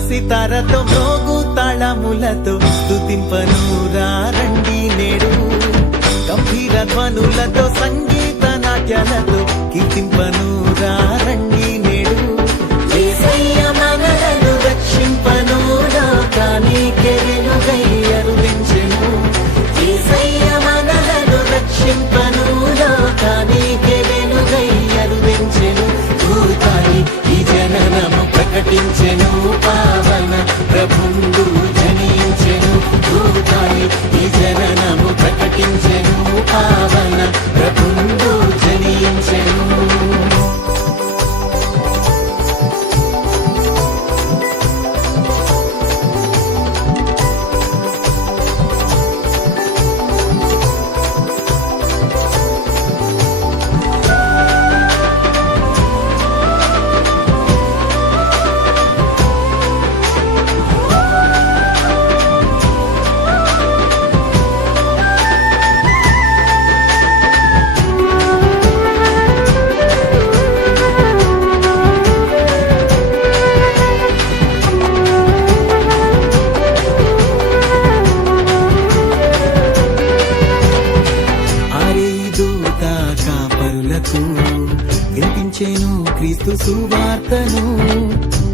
సితారతో మ్రోగు తాళములతో స్తుతింపను రండి నేడు గంభీర ధ్వనులతో సంగీత నాట్యాలతో కీర్తింపను రండి నేడు యేసయ్య మనలను రక్షింపను లోకానికే వెలుగై అరుదించెను యేసయ్య మనలను రక్షింపను లోకానికే వెలుగై అరుదించెను భూతాయి ఈ జననము ప్రకటించెను పావన ప్రభుండు జనించెను భూతాయి ఈ జననము ప్రకటించెను పావన ప్రభుండు జనించెను వినిపించెను క్రీస్తు సువార్తను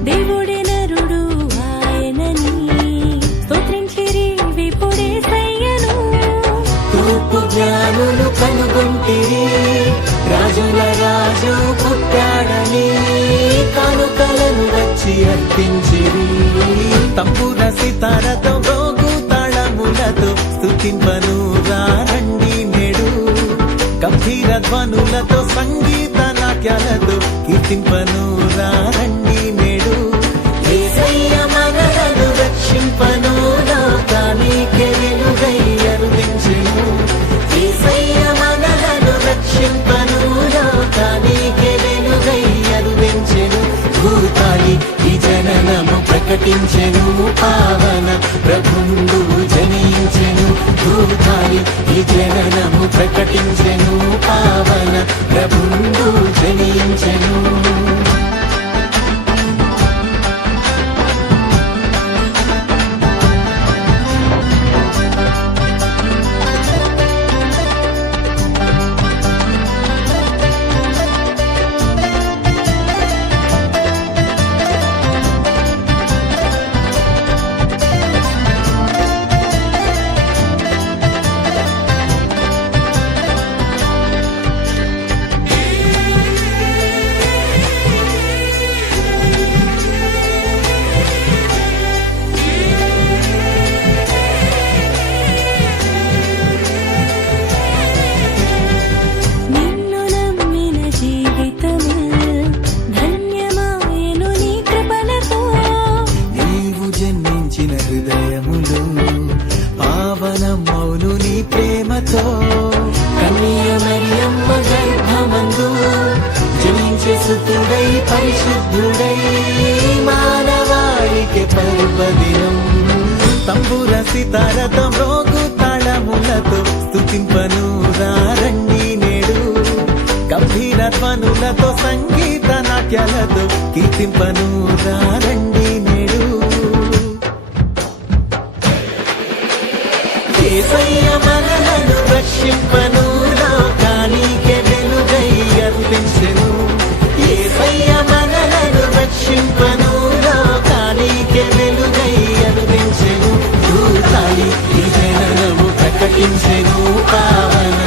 దేవుడే నరుడు ఆయనని స్తోత్రించిరి విపుడేసయ్యను తూర్పు జ్ఞానులు కనుగొంటిరి రాజుల రాజు పుట్టాడని కానుకలను వచ్చి అర్పించిరి తంబుర సితారతో మ్రోగు తాళములతో స్తుతింపను రండి నేడు గంభీర ధ్వనులతో సంగీత నాట్యాలతో కీర్తింపను రండి నేడు యేసయ్య మనలను రక్షింపను లోకానికే వెలుగై అరుదించెను యేసయ్య మనలను రక్షింపను లోకానికే వెలుగై అరుదించెను భూతాయి ఈ జననము ప్రకటించెను పావన ప్రభుండు జనించెను భూతాయి ఈ జననము ప్రకటించెను పావన ప్రభుండు జనించెను పావనమౌను నీ ప్రేమతో కన్య మరియమ్మ గర్భమందు జనించే సుతుడై పరిశుద్ధుడై మానవాళికి పర్వదినం తంబుర సితారతో మ్రోగు తాళములతో స్తుతింపను రండి నేడు గంభీర ధ్వనులతో సంగీత నాట్యాలతో కీర్తింపను రండి నేడు యేసయ్య మనలను రక్షింపను లోకానికే వెలుగై అర్పించెను యేసయ్య మనలను రక్షింపను లోకానికే వెలుగై అర్పించెను భూతాయి ఈ జననము ప్రకటించెను పావన